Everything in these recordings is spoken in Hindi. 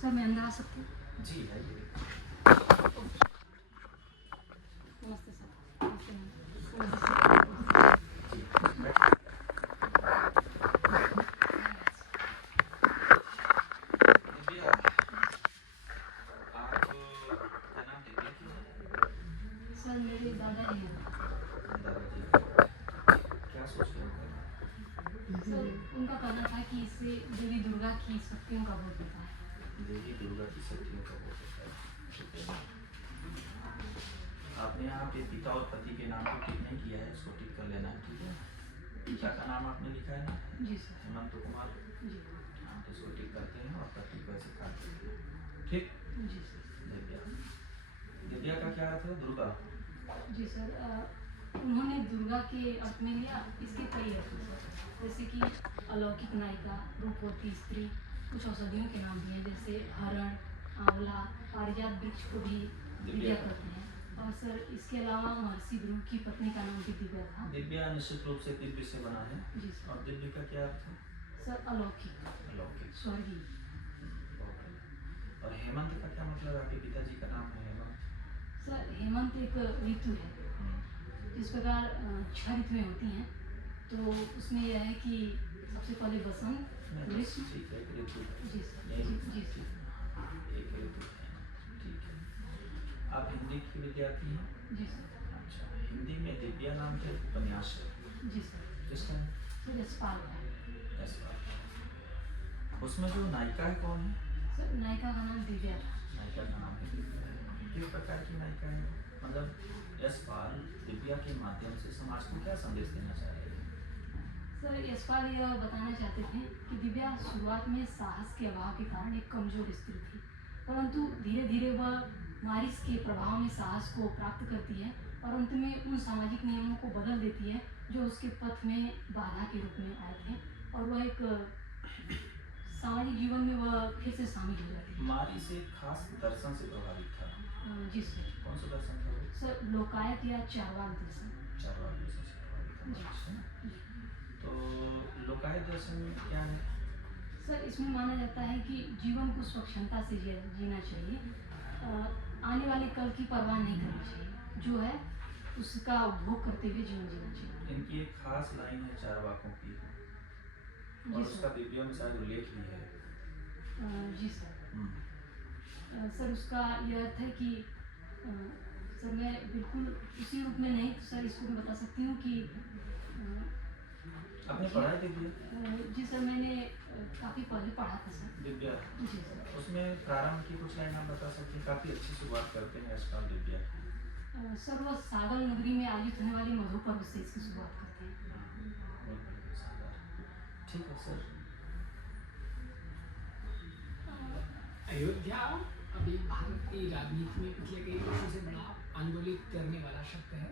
सर मैं अंदर आ सकती हूँ? जी आइए। नमस्ते सर। नमस्ते मैम। जी बैठ। दिव्या, आप क्या नाम दिव्या क्यों है? सर मेरे दादाजी हैं। दादाजी का क्या सोच रहे हो करना? सर उनका कहना था कि इससे देवी दुर्गा की शक्तियों का बोध होता है। देवी दुर्गा की शक्तियों का बोध होता है। ठीक है। आपने यहाँ पे पिता और पति के नाम को टिक नहीं किया है, इसको टिक कर लेना है। ठीक है। पिता का नाम आपने लिखा है ना? जी सर। हेमंत कुमार। जी हाँ तो इसको टिक करते हैं और पति को ऐसे काट देते हैं। ठीक। जी सर। दिव्या, दिव्या का क्या अर्थ है? दुर्गा। जी सर उन्होंने दुर्गा के अर्थ में लिया, इसके कई अर्थ हैं सर, जैसे कि अलौकिक नायिका, रूपवती स्त्री, कुछ औषधियों के नाम भी हैं जैसे हरण, आंवला, पारिजात वृक्ष को भी दिव्या कहते हैं। और सर इसके अलावा महर्षि ध्रुव की पत्नी का नाम भी दिव्या था। दिव्या निश्चित रूप से दिव्य से बना है। जी सर। और दिव्य का क्या अर्थ है? सर अलौकिक, अलौकिक, स्वर्गीय। बहुत बढ़िया। और हेमंत का क्या मतलब है? आपके पिताजी का नाम है हेमंत। सर हेमंत एक ऋतु है, जिस प्रकार 6 ऋतुएं होती हैं, तो उसमें यह है कि सबसे पहले बसंत, ग्रीष्म। ठीक है, एक ऋतु है। जी सर। यही जी सर। एक ऋतु है। ठीक है। आप हिंदी की विद्यार्थी हैं? जी सर। अच्छा, हिंदी में दिव्या नाम के उपन्यास है। जी सर। किसका है? सर यशपाल है। उसमें जो नायिका है कौन है? सर नायिका का नाम दिव्या था। नायिका का नाम है दिव्या। किस प्रकार की नायिका है? मतलब यशपाल दिव्या के माध्यम से समाज को क्या संदेश देना चाह रहे हैं? सर यशपाल यह बताना चाहते थे कि दिव्या शुरुआत में साहस के अभाव के कारण एक कमजोर स्त्री थी, परंतु धीरे धीरे वह मारिस के प्रभाव में साहस को प्राप्त करती है और अंत में उन सामाजिक नियमों को बदल देती है जो उसके पथ में बाधा के रूप में आए थे, और वह एक सामाजिक जीवन में वह फिर से शामिल हो जाती है। मारिस एक खास दर्शन से प्रभावित था। जी सर। कौन सा दर्शन था वो? सर लोकायत या चारवाक दर्शन। चारवाक दर्शन से प्रभावित था मारिस, है ना? तो लोकायत दर्शन में क्या है? सर इसमें माना जाता है कि जीवन को स्वच्छंदता से जीना चाहिए, आने वाले कल की परवाह नहीं करनी चाहिए, जो है उसका उपभोग करते हुए जीवन जीना चाहिए। इनकी एक खास लाइन है चारवाकों की, और उसका दिव्या में शायद उल्लेख भी है। जी सर। सर उसका यह अर्थ है कि सर मैं बिल्कुल उसी रूप में नहीं, तो सर इसको मैं बता सकती हूँ कि आपने पढ़ा है दिव्या? जी सर मैंने काफ़ी पहले पढ़ा था सर। दिव्या। जी सर। उसमें प्रारंभ की कुछ लाइन आप बता सकते हैं? काफ़ी अच्छी शुरुआत करते हैं यशपाल दिव्या। सर वह सागर नगरी में आयोजित होने वाले मधु पर्व से इसकी शुरुआत करते हैं। ठीक है सर। अयोध्या अभी भारत की राजनीति में पिछले कई वर्षों से बड़ा आंदोलित करने वाला शब्द है।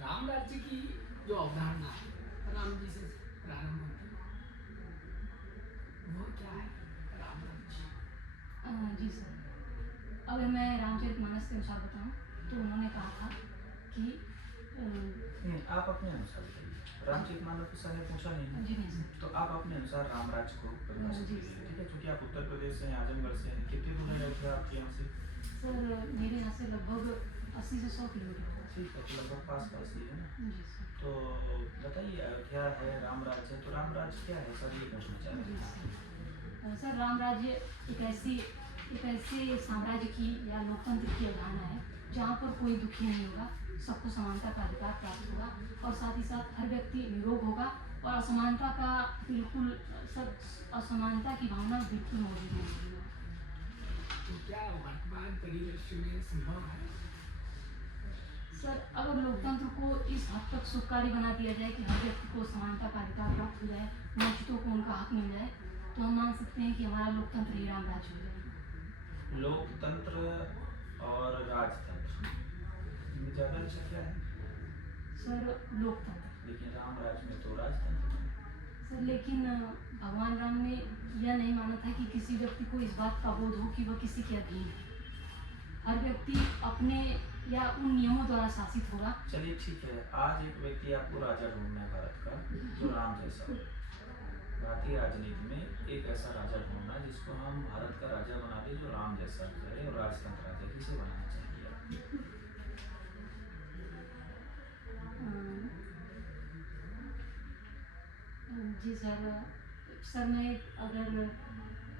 राम राज्य की जो अवधारणा है राम जी से प्रारंभ होती है, वो क्या है राम राज्य? जी सर, अगर मैं रामचरितमानस के अनुसार बताऊं तो उन्होंने कहा था कि आप अपने अनुसार बताइए। रामचरितमानस ने पूछा नहीं। जी नहीं सर। तो आप अपने अनुसार रामराज को परिभाषित जी कीजिए। सर। ठीक है, क्योंकि आप उत्तर प्रदेश से हैं, आजमगढ़ से हैं। कितने दूर है अयोध्या आपके यहाँ से? सर मेरे यहाँ से लगभग 80 से 100 किलोमीटर होगा। ठीक है, तो लगभग पास पास ही है ना? जी सर। तो बताइए, अयोध्या है, रामराज है, तो रामराज क्या है सर, ये पूछना चाह रहे हैं। सर राम राज्य एक ऐसे साम्राज्य की या लोकतंत्र की अवधारणा है जहाँ पर कोई दुखी नहीं होगा, सबको समानता का अधिकार प्राप्त होगा, और साथ ही साथ हर व्यक्ति निरोग होगा, और असमानता का बिल्कुल असमानता की भावना बिल्कुल मौजूद नहीं होगी। तो क्या वर्तमान परिदृश्य में संभव है? सर अगर लोकतंत्र को इस हद तक सुखकारी बना दिया जाए कि हर व्यक्ति को समानता का अधिकार प्राप्त हो जाए, वंचितों को उनका हक मिल जाए, तो हम मान सकते हैं कि हमारा लोकतंत्र ही राम राज्य हो जाएगा। लोकतंत्र और राजतंत्र में ज़्यादा अच्छा क्या है? सर लोकतंत्र। लेकिन रामराज में तो राजतंत्र है। सर लेकिन भगवान राम ने यह नहीं माना था कि किसी व्यक्ति को इस बात का बोध हो कि वह किसी के अधीन है। हर व्यक्ति अपने या उन नियमों द्वारा शासित होगा। चलिए ठीक है, आज एक व्यक्ति आपको राजा ढूंढना है भारत का, जो राम जैसा हो। भारतीय राजनीति में एक ऐसा राजा ढूंढना जिसको हम भारत का राजा बना दे, जो राम जैसा रहे और राजतंत्र राजा, किसे बनाना चाहेंगे आप? जी सर, सर मैं अगर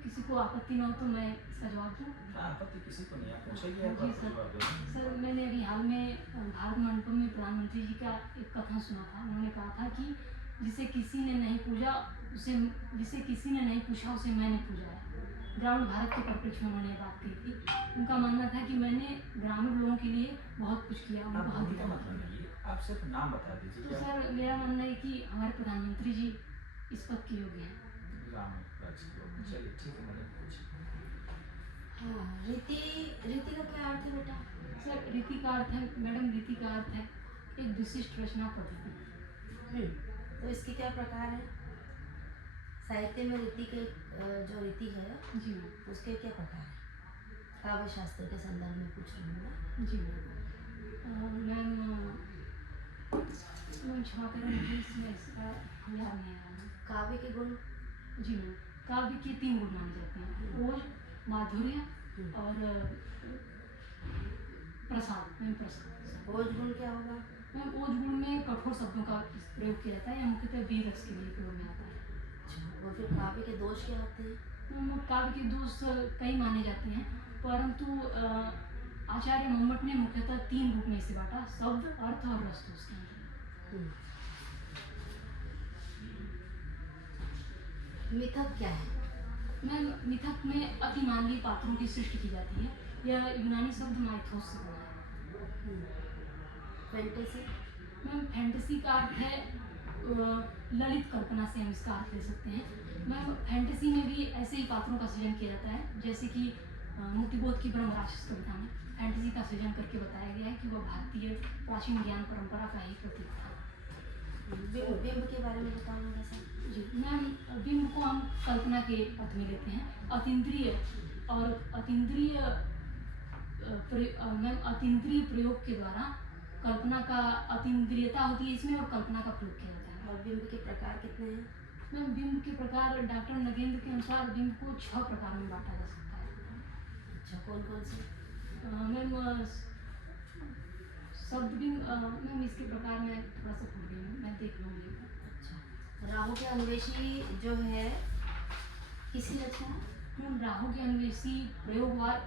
किसी को आपत्ति ना हो तो मैं इसका जवाब दूँ। हाँ, आपत्ति किसी को नहीं, आप पूछेंगे आप जी आपको सर। जवाब देंगे। सर मैंने अभी हाल में भारत मंडपम में प्रधानमंत्री जी का एक कथन सुना था। उन्होंने कहा था कि जिसे किसी ने नहीं पूछा उसे मैंने पूजा है। ग्रामीण भारत के परिप्रेक्ष्य में उन्होंने ये बात कही थी। उनका मानना था कि मैंने ग्रामीण लोगों के लिए बहुत कुछ किया, आप उनको हक भूल का दिया। मतलब नहीं है, आप सिर्फ नाम बता दीजिए तो क्या सर मेरा मानना है कि हमारे प्रधानमंत्री जी इस पद के योग्य हैं। राम राज्य को। चलिए ठीक है मैडम, पूछिए। हाँ, रीति का क्या अर्थ है बेटा? सर रीति का अर्थ है मैडम, रीति का अर्थ है एक विशिष्ट रचना पद्धति। तो इसके क्या प्रकार है? साहित्य में रीति के जो रीति है जी मैम। उसके क्या प्रकार है? काव्य शास्त्र के संदर्भ में पूछ रही हूँ मैं। जी मैम। मैम क्षमा करें, मुझे इसमें इसका याद नहीं आ रहा। काव्य के गुण? जी मैम, काव्य के 3 गुण माने जाते हैं, ओज, माधुर्य और प्रसाद। मैम प्रसाद। ओज गुण क्या होगा? मैम ओज गुण में कठोर शब्दों का प्रयोग किया जाता है, यह मुख्यतः वीर रस के लिए प्रयोग में आता है। और फिर काव्य के दोष क्या होते हैं? मैम काव्य के दोष कई माने जाते हैं, परंतु आचार्य मम्मट ने मुख्यतः 3 रूप में इसे बांटा, शब्द, अर्थ और रस दोष के अंदर। मिथक क्या है? मैम मिथक में अति मानवीय पात्रों की सृष्टि की जाती है। यह यूनानी शब्द माइथोस से बना है। फैंटेसी? मैम फैंटेसी का अर्थ है ललित कल्पना से हम इसका अर्थ ले सकते हैं। मैम फैंटेसी में भी ऐसे ही पात्रों का सृजन किया जाता है, जैसे कि मुक्तिबोध की ब्रह्म राक्षस कविता में फैंटेसी का सृजन करके बताया गया है कि वह भारतीय प्राचीन ज्ञान परंपरा का ही प्रतीक था। बिंब के बारे में बताओ थोड़ा सा। जी मैम, बिंब को हम कल्पना के अर्थ में लेते हैं। अतीन्द्रिय प्रयोग के द्वारा कल्पना का अतीन्द्रियता होती है इसमें, और कल्पना का प्रयोग किया जाता है। और बिंब के प्रकार कितने हैं? मैम बिंब के प्रकार डॉक्टर नगेंद्र के अनुसार बिंब को 6 प्रकार में बांटा जा सकता है। अच्छा, कौन कौन से? मैम शब्द बिंब, मैम इसके प्रकार में थोड़ा सा भूल गई हूँ, मैं देख लूँगी। अच्छा, राहु के अन्वेषी जो है किसी रचना है? मैम राहु के अन्वेषी प्रयोगवाद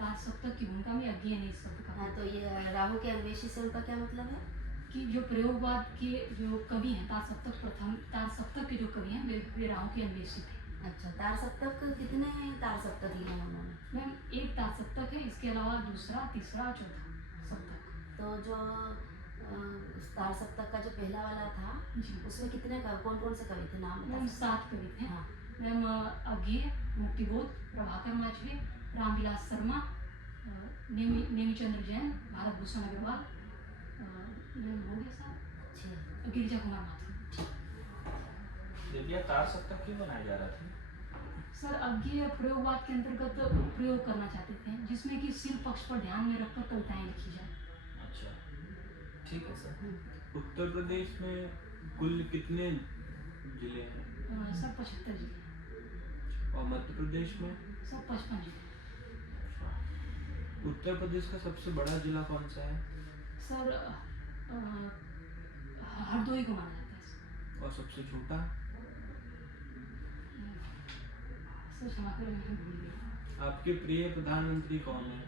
तार सप्तक की भूमिका में अज्ञेय है इस शब्द का। हाँ, तो ये राहु के अन्वेषी से उनका क्या मतलब है? कि जो प्रयोगवाद के जो कवि हैं, तार सप्तक के जो कवि हैं वे राहु के अन्वेषी थे। अच्छा, तार सप्तक कितने तार सप्तक लिखे हैं उन्होंने? मैम एक तार सप्तक है, इसके अलावा दूसरा, तीसरा, चौथा सप्तक। तो जो तार सप्तक का जो पहला वाला था जी उसमें कितने कौन कौन से कवि थे, नाम बता मैम सकते 7 कवि थे। हैं? हाँ, मैम अज्ञेय, मुक्तिबोध, प्रभाकर माछवे, रामविलास शर्मा, नेमीचंद्र जैन, भारत भूषण अग्रवाल, मैम हो गया साहब, अच्छा। गिरिजा कुमार माथुर। दिव्या तार सप्तक क्यों बनाया जा रहा था? सर अज्ञेय प्रयोगवाद के अंतर्गत प्रयोग करना चाहते थे, जिसमें कि शिल्प पक्ष पर ध्यान में रखकर कविताएं लिखी जाए। अच्छा ठीक है सर। उत्तर प्रदेश में कुल कितने जिले हैं? सर 75 जिले। और मध्य प्रदेश में? सर 55 जिले। उत्तर प्रदेश का सबसे बड़ा जिला कौन सा है? सर हरदोई को माना जाता है सर। और सबसे छोटा? सर क्षमा करें, मैं भूल गई। आपके प्रिय प्रधानमंत्री कौन है?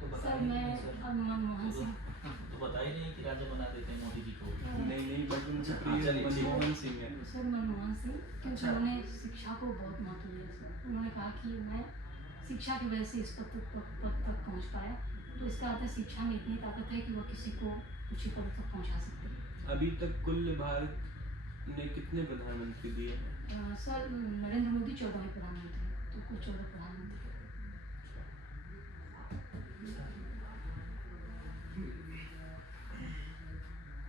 तो सर बताइए मैं नहीं सर। मनमोहन सिंह। तो बता ही नहीं कि राजा बना देते हैं मोदी जी को। नहीं बट उनसे हाँ, प्रिय चलिए, ठीक है। मनमोहन सिंह है। सर मनमोहन सिंह, क्योंकि अच्छा। उन्होंने शिक्षा को बहुत महत्व दिया सर। उन्होंने कहा कि मैं शिक्षा की वजह से इस पद तक पहुंच पाया। तो इसका अर्थ है शिक्षा में इतनी ताकत है कि वह किसी को ऊंची पद तक पहुंचा सकती है। अभी तक कुल भारत ने कितने प्रधानमंत्री दिए हैं? सर नरेंद्र मोदी 14वें प्रधानमंत्री हैं, तो कुल 14 प्रधानमंत्री।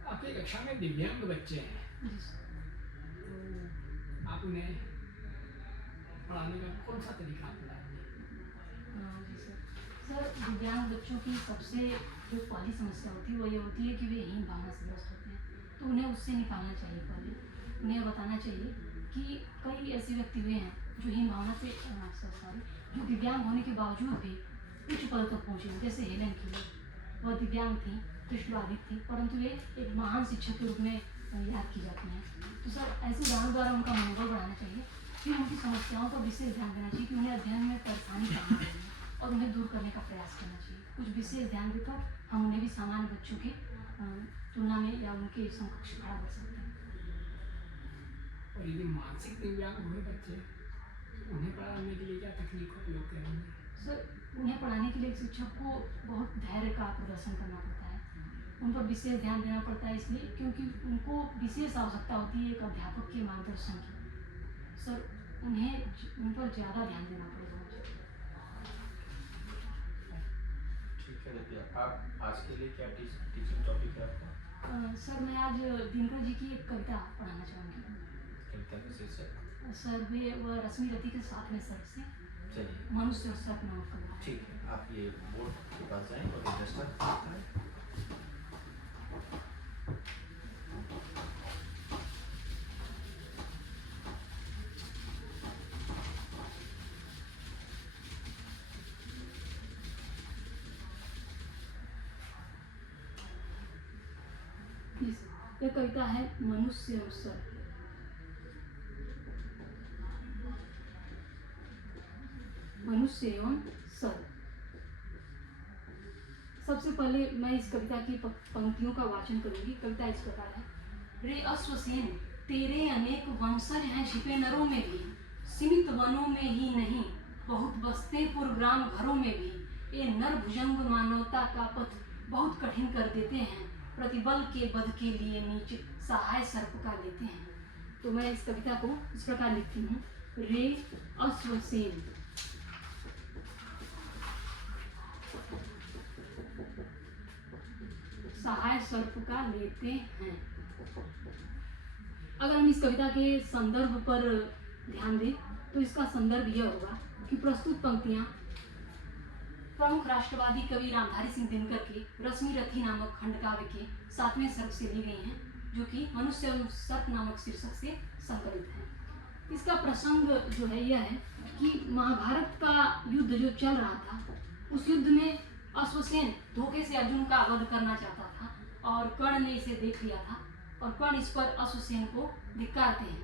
आपकी कक्षा में दिव्यांग बच्चे हैं, जी सर। तो आप उन्हें पढ़ाने का कौन सा तरीका अपनाएंगे? जी सर। सर दिव्यांग बच्चों की सबसे जो पहली समस्या होती है वो ये होती है कि वे हीन भावना से ग्रस्त होते हैं, तो उन्हें उससे निकालना चाहिए। पहले उन्हें बताना चाहिए कि कई ऐसे व्यक्ति हुए हैं जो हीन भावना से सॉरी जो दिव्यांग होने के बावजूद भी उच्च पद तक पहुँचे, जैसे हेलन की, वह दिव्यांग थी, दृष्टिबाधित थी, परंतु वे एक महान शिक्षक के रूप में याद की जाती हैं। तो सर ऐसे उदाहरण द्वारा उनका मनोबल बढ़ाना चाहिए कि उनकी समस्याओं पर विशेष ध्यान देना चाहिए कि उन्हें अध्ययन में परेशानी करना चाहिए और उन्हें दूर करने का प्रयास करना चाहिए। कुछ विशेष ध्यान देकर हम उन्हें भी सामान्य बच्चों की तुलना में या उनके समकक्ष खड़ा कर सकते हैं। और यदि मानसिक दिव्यांग हुए बच्चे, उन्हें पढ़ाने के लिए क्या तकनीक का उपयोग करेंगे? सर उन्हें पढ़ाने के लिए शिक्षक को बहुत धैर्य का प्रदर्शन करना पड़ता है, उन पर विशेष ध्यान देना पड़ता है, इसलिए क्योंकि उनको विशेष आवश्यकता होती है एक अध्यापक के मार्गदर्शन की। सर उन्हें उन पर ज़्यादा ध्यान देना पड़ेगा मुझे। ठीक है दिव्या, आप आज के लिए क्या टीचिंग टॉपिक है आपका? सर मैं आज दिनकर जी की एक कविता पढ़ाना चाहूँगी। कविता का शीर्षक? सर वह रश्मि रति के साथ में सर से चलिए मनुष्य और सर्प नामक कविता। ठीक है, आप ये बोर्ड के पास जाएं और रजिस्टर करें। यह कविता है मनुष्य और सर्प। मनुष्य एवं सर्प। सबसे पहले मैं इस कविता की पंक्तियों का वाचन करूंगी। कविता इस प्रकार है। रे अश्वसेन तेरे अनेक वंशज हैं छिपे नरों में भी, सीमित वनों में ही नहीं बहुत बसते पुरग्राम घरों में भी, ये नर भुजंग मानवता का पथ बहुत कठिन कर देते हैं, प्रतिबल के बध के लिए नीच सहाय सर्प का लेते हैं। तो मैं इस कविता को इस प्रकार लिखती हूँ। रे अश्वसेन सहाय सर्प का लेते हैं। अगर हम इस कविता के संदर्भ पर ध्यान दें तो इसका संदर्भ यह होगा कि प्रस्तुत पंक्तियां प्रमुख राष्ट्रवादी कवि रामधारी सिंह दिनकर के रश्मि रथी नामक खंडकाव्य के 7वें सर्ग से ली गई हैं, जो कि मनुष्य एवं सर्प नामक शीर्षक से संकलित है। इसका प्रसंग जो है यह है कि महाभारत का युद्ध जो चल रहा था, उस युद्ध में अश्वसेन धोखे से अर्जुन का वध करना चाहता था और कर्ण ने इसे देख लिया था और कर्ण इस पर अश्वसेन को धिक्कारते हैं।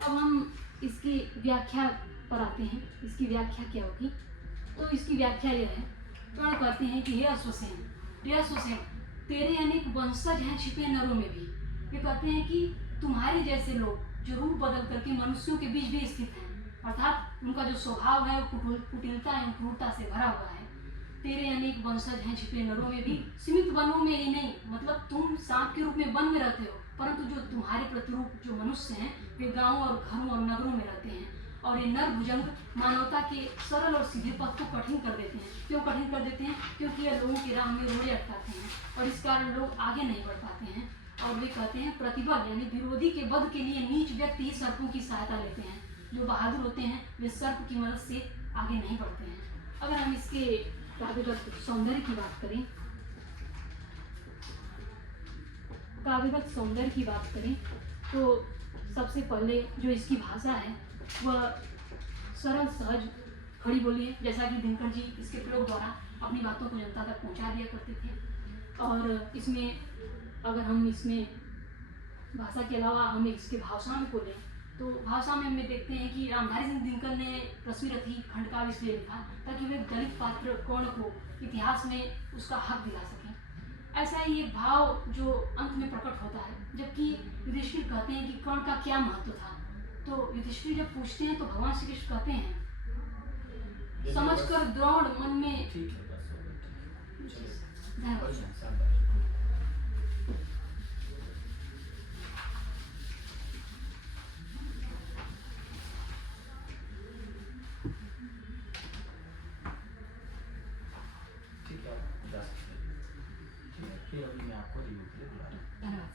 अब हम इसकी व्याख्या पर आते हैं। इसकी व्याख्या क्या होगी? तो इसकी व्याख्या यह है, कर्ण कहते हैं कि हे अश्वसेन तेरे अनेक वंशज हैं छिपे नरों में भी। ये कहते हैं कि तुम्हारे जैसे लोग जो रूप बदल करके मनुष्यों के बीच भी स्थित हैं, अर्थात उनका जो स्वभाव है वो कुटिलता एवं क्रूरता से भरा हुआ है। तेरे अनेक वंशज हैं छिपे नरों में भी, सीमित वनों में ही नहीं, मतलब तुम सांप के रूप में वन में रहते हो, परंतु जो तुम्हारे प्रतिरूप जो मनुष्य हैं वे गांवों और घरों और नगरों में रहते हैं। और ये नर भुजंग मानवता के सरल और सीधे पथ को कठिन कर देते हैं। क्यों कठिन कर देते हैं? क्योंकि ये लोगों की राह में रोड़े अटकाते हैं और इस कारण लोग आगे नहीं बढ़ पाते हैं। और वे कहते हैं प्रतिबल यानी विरोधी के वध के लिए नीच व्यक्ति ही सर्पों की सहायता लेते हैं। जो बहादुर होते हैं वे सर्प की मदद से आगे नहीं बढ़ते हैं। अगर हम इसके काव्यगत सौंदर्य की बात करें, काव्यगत सौंदर्य की बात करें तो सबसे पहले जो इसकी भाषा है वह सरल सहज खड़ी बोली है, जैसा कि दिनकर जी इसके प्रयोग द्वारा अपनी बातों को जनता तक पहुंचा दिया करते थे। और इसमें अगर हम इसमें भाषा के अलावा हम इसके भाषा में बोलें तो भाषा में हमें देखते हैं कि रामधारी सिंह दिनकर ने रश्मि रथी खंडकाव्य इसलिए लिखा ताकि वे दलित पात्र कर्ण को इतिहास में उसका हक दिला सकें। ऐसा ही एक भाव जो अंत में प्रकट होता है, जबकि युधिष्ठिर कहते हैं कि कर्ण का क्या महत्व था। तो युधिष्ठिर जब पूछते हैं तो भगवान श्री कृष्ण कहते हैं समझकर द्रोण मन में। ठीक है, बस हो गया, ठीक है। धन्यवाद। बढ़िया, शानदार। ठीक है, आप जा सकते हैं। ठीक है, फिर अभी मैं आपको रिव्यू के लिए बुला रहा हूँ। धन्यवाद।